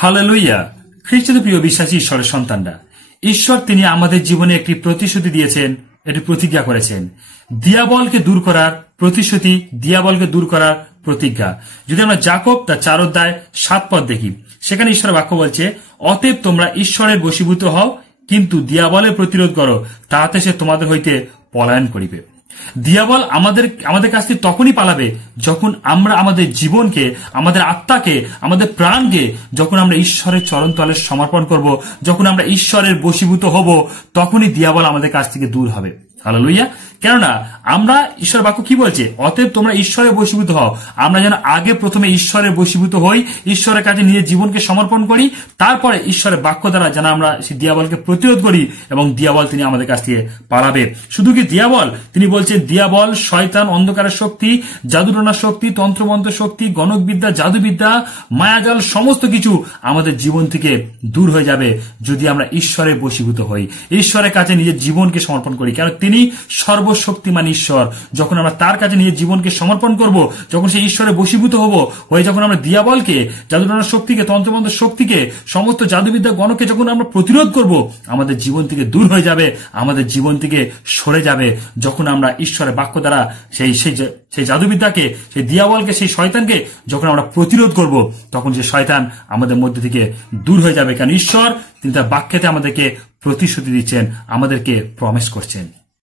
Hallelujah. খ্রিস্টীয় প্রিয় বিশ্বাসী ঈশ্বরের সন্তানরা, ঈশ্বর তিনি আমাদের জীবনে একটি প্রতিশ্রুতি দিয়েছেন, একটি প্রতিজ্ঞা করেছেন। দিয়াবলকে দূর করার প্রতিশ্রুতি, দিয়াবলকে দূর করার প্রতিজ্ঞা। যদি আমরা যাকব তার 4:7 দেখি, সেখানে ঈশ্বরের বাক্য বলছে, অতএব তোমরা ঈশ্বরের বশীভূত হও, কিন্তু দিয়াবলের প্রতিরোধ করো, তাহাতে সে তোমাদের হইতে পলায়ন করিবে। দিয়াবল আমাদের কাছ থেকে তখনই পালাবে যখন আমরা আমাদের জীবনকে, আমাদের আত্মাকে, আমাদের প্রাণকে যখন আমরা ঈশ্বরের চরণতলে সমর্পণ করব, যখন আমরা ঈশ্বরের বশীভূত হব, তখনই দিয়াবল আমাদের কাছ থেকে দূর হবে। হালেলুয়া। কেননা আমরা, ঈশ্বর বাক্য কি বলছে, অতএব তোমরা ঈশ্বরের বশীভূত হও। আমরা যেন আগে প্রথমে ঈশ্বরের বশীভূত হই, ঈশ্বরের কাছে নিজের জীবনকে সমর্পণ করি, তারপরে ঈশ্বরের বাক্য দ্বারা যেন আমরা সেই দিয়াবলকে প্রতিরোধ করি এবং দিয়াবল তিনি আমাদের কাছ থেকে পালাবে। শুধু কি দিয়াবল, তিনি বলছেন দিয়াবল, শয়তান, অন্ধকারের শক্তি, জাদুটনার শক্তি, তন্ত্রমন্ত্র শক্তি, গণকবিদ্যা, জাদুবিদ্যা, মায়াজাল, সমস্ত কিছু আমাদের জীবন থেকে দূর হয়ে যাবে যদি আমরা ঈশ্বরের বশীভূত হই, ঈশ্বরের কাছে নিজের জীবনকে সমর্পণ করি। কারণ তিনি সর্বশক্তিমান ঈশ্বর। যখন আমরা তার কাছে নিজের জীবনকে সমর্পণ করব, যখন সেই ঈশ্বরে বশীভূত হব, হয়ে যখন আমরা দিয়াবলকে, জাদুটনার শক্তিকে, তন্ত্রমন্ত্র শক্তিকে, সমস্ত জাদুবিদ্যা গণকে যখন আমরা প্রতিরোধ করব, আমাদের জীবন থেকে দূর হয়ে যাবে, আমাদের জীবন থেকে সরে যাবে। যখন আমরা ঈশ্বরের বাক্য দ্বারা সেই জাদুবিদ্যাকে, সেই দিয়াবলকে, সেই শয়তানকে যখন আমরা প্রতিরোধ করব, তখন সেই শয়তান আমাদের মধ্যে থেকে দূর হয়ে যাবে। কারণ ঈশ্বর তিনি তার বাক্যেতে আমাদেরকে প্রতিশ্রুতি দিচ্ছেন, আমাদেরকে প্রমিস করছেন।